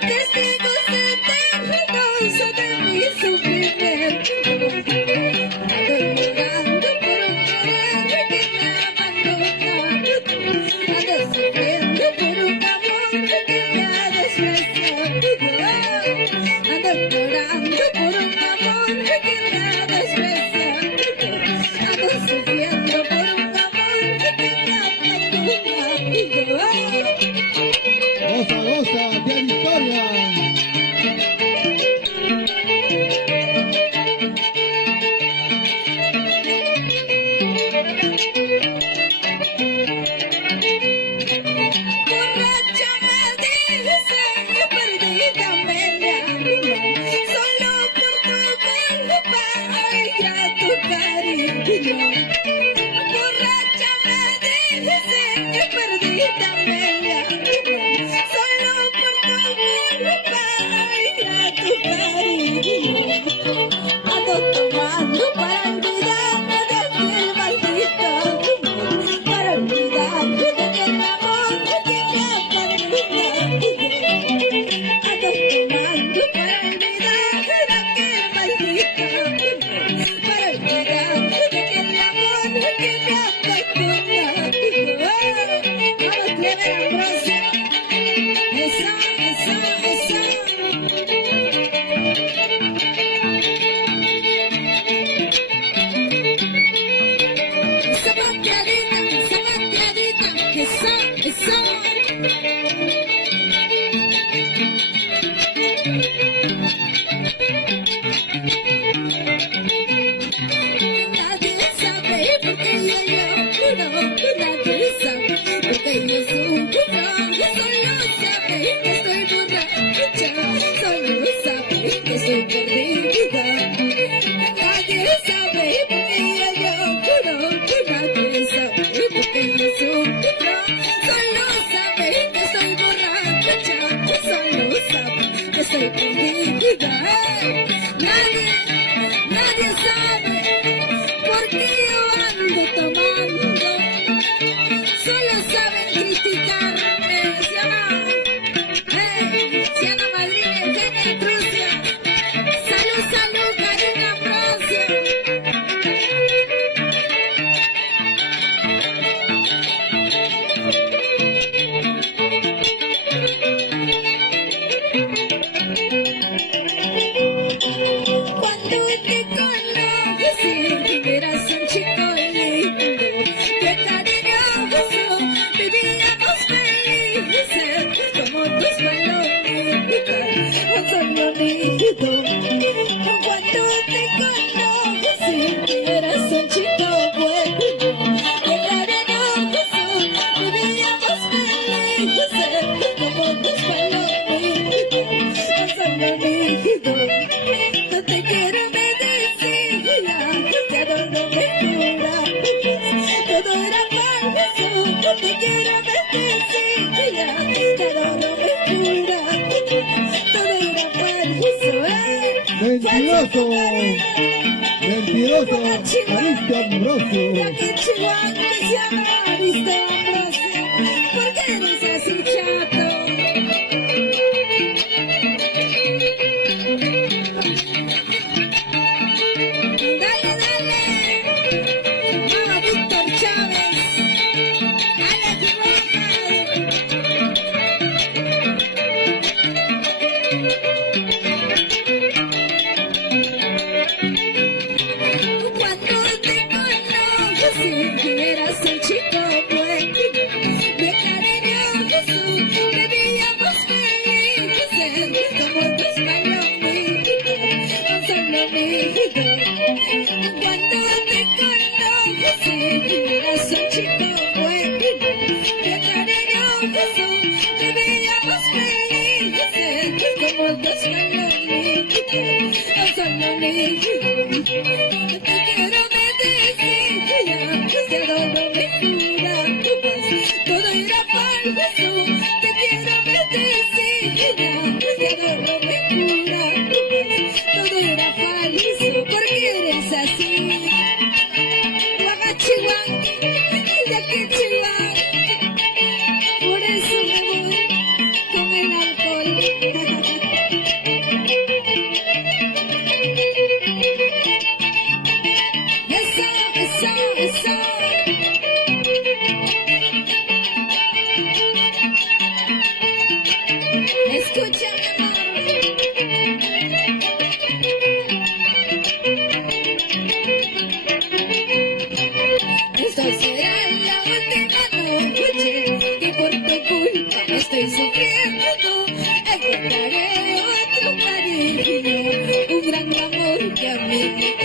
Testigos eternos de mi sufrimiento, ando llorando por un querer que me ha abandonado, ando sufriendo por un amor que me ha despreciado, ando llorando por un amor que me ha despreciado, ando sufriendo por un amor que me ha abandonado. Goza, goza, tía Victoria. Borracha me dicen que perdida me llaman, solo por tu culpa y ya tu cariño. Borracha me dicen que perdida me llaman, solo por tu culpa y ya tu cariño. Ando tomando para olvidarme de aquel maldito amor, para olvidarme de aquel amor que me ha abandonado. Ando tomando para olvidarme de aquel maldito amor, para olvidarme de aquel amor que me ha abandonado. Vamos, Clever Ambrosio. Esa, esa, esa. Zapateadita, que eso. Nadie sabe por qué yo lloro, nadie sabe por qué yo sufro, solo sabe que estoy borracha, solo sabe que estoy perdida. Nadie sabe por qué yo lloro, nadie sabe por qué yo sufro, solo sabe que estoy borracha, solo sabe que estoy perdida. Nadie sabe por qué yo ando tomando, solo saben criticarme. Siana Madrid, Eugenia Trucia, salud, salud, Karina Ambrosio. Cuando te conocí, eras un chico lindo, de cariñoso, vivíamos felices, como tus palomitas, un solo nido. Cuando te conocí, eras un chico bueno, de cariñoso, vivíamos felices, como tus palomitas, un solo nido. No te quiero, me decía, ya no me jura, todo era falso. No te quiero, me decía, ya no me jura, todo era falso. Mentiroso, mentiroso, Ariste Ambrosio. Ya que Chihuahua que se llama Ariste Ambrosio, ¿por qué eres así chato? Dale, dale, vamos Víctor Chávez, dale Cuando te conocí, eras un chico bueno, de cariñoso, vivíamos felices, como tus palomitas, un solo nido. Cuando te conocí, eras un chico bueno, de cariñoso, vivíamos felices, como tus palomitas, un solo nido. Te quiero, me decía, ya no me jura, todo era falso. Te quiero, me decía, ya no me jura, todo era falso. ¿Por qué eres así? Guagachihuahua, de aquí Chihuahua, por eso me voy con sufriendo, encontraré otro cariño, un gran amor que a mí me